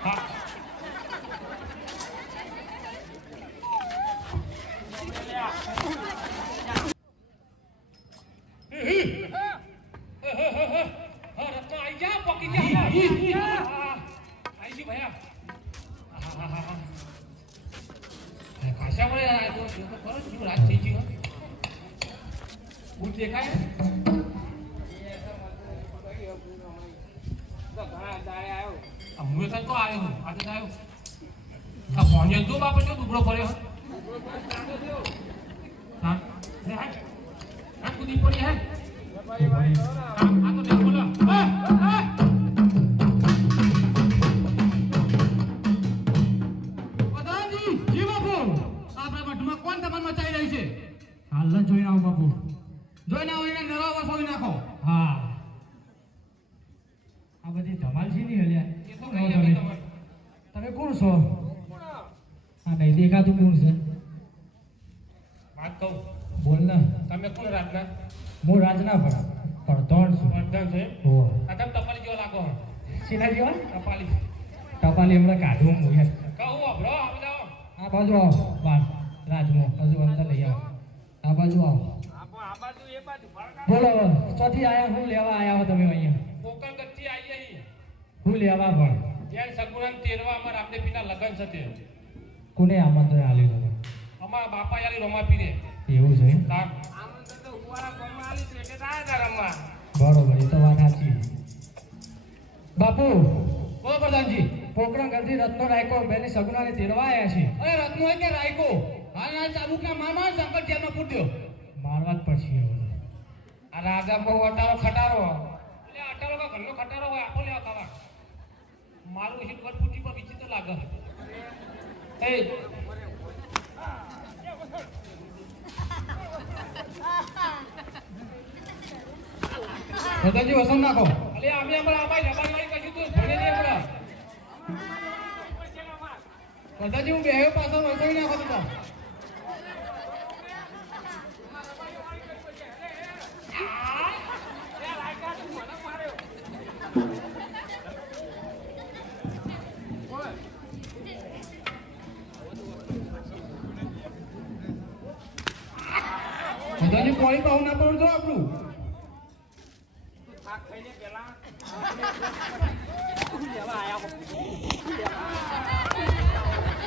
હા દુબળો પડ્યો કુદી પડી હે આ તો દેખ બોલો પધાજી જી બાપુ આપણે મઠમાં કોણ તમાર મચાઈ રહી છે હાલ જોઈને આવો બાપુ જોઈને આવો એને નવા વસાવી નાખો હા આ બધી ધમાલ છે ની હલ્યા એ તો કઈ તમે કોણ છો આ નહીં દેખાતું કોણ છે વાત કહું બોલ ને તમે કોણ રાજના હું રાજના પણ ત્રણ છું વર્ધન છે હો આ તમે ટપાલી જેવો લાગો સીના જીવન ટપાલી ટપાલી હમણાં કાઢું હું યાર કહું અભરો આવ જાઓ આ બાજુ આવો બાર રાજનો હજુ અંદર લઈ આવો આ બાજુ આવો આ બાજુ એ બાજુ બોલો ચોથી આયા હું લેવા આયા હો તમે અહીંયા કોકર ગચ્છી આવી અહીં હું લેવા પણ જ્યાં સગુણાન તેરવા અમાર રામદેવ પીના લગન છે તે કોને આમંત્રણ આલ્યું અમારા બાપા યાલી રમા પીરે એવું છે આમંત્રણ તો ઉવાળા કોમમાં આલી છે એટલે આયા રમવા બરોબર એ તો વાત સાચી બાપુ બોલો પ્રધાનજી પોકરણ ગરજી રત્નો રાયકો બેની સગુણાને તેરવા આયા છે અરે રત્નો હોય કે રાયકો હાલ ચાબુકના મામા શંકર જેલમાં પૂટ્યો મારવા જ પડશે હવે આ રાજા બહુ અટારો ખટારો એટલે અટારો કા ઘરનો ખટારો હોય આપો લેવા ખાવા મારું હિટ પર પૂટી પર વિચિત્ર લાગે એ પ્રધાનજી વસન નાખો અલે અમે અમારા આબાઈ રબાઈ વાળી કશું તો ભણે નહીં આપડા પ્રધાનજી હું બેહ્યો પાછો વસાવી નાખો તો પ્રધાનજી પાણી પાવું ના પડું તો આપણું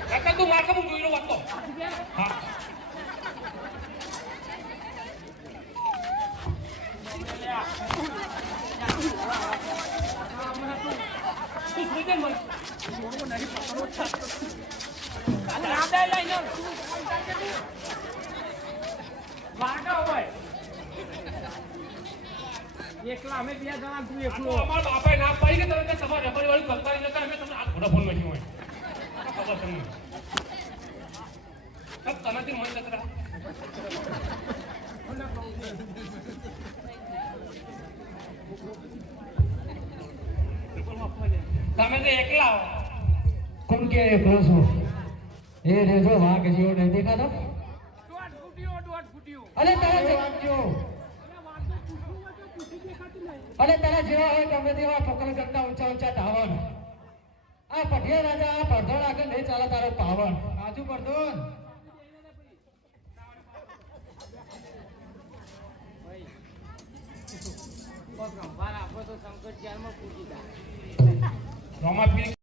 કાકા તું માર કમ જોઈ રહ્યો વાતો હા એકલા અમે બે જણા તું એકલો અમાર બાપાએ ના પાડી કે તમે તમારે રબાઈ વાળી કરતા નતા અમે તમને આ ઘોડા ફોન નથી હોય ખબર તમને સબ કનાથી મન લતરા તમે તો એકલા કોણ કે એકલો છું એ રેજો વાઘ જેવો નહીં દેખાતો દોઢ ફૂટ્યો અરે તારા જવાબ દ્યો અરે તારા જેવા હોય ગમે તેવા ફકલ કરતા ઊંચા ઊંચા ટાવર આ પઢિયા રાજા આ પડધોડ આગળ નહીં ચાલે તારો પાવર આજુ પડધોન બસ રમવા રાખો તો શંકર જેલમાં પૂછી જાય રોમા પી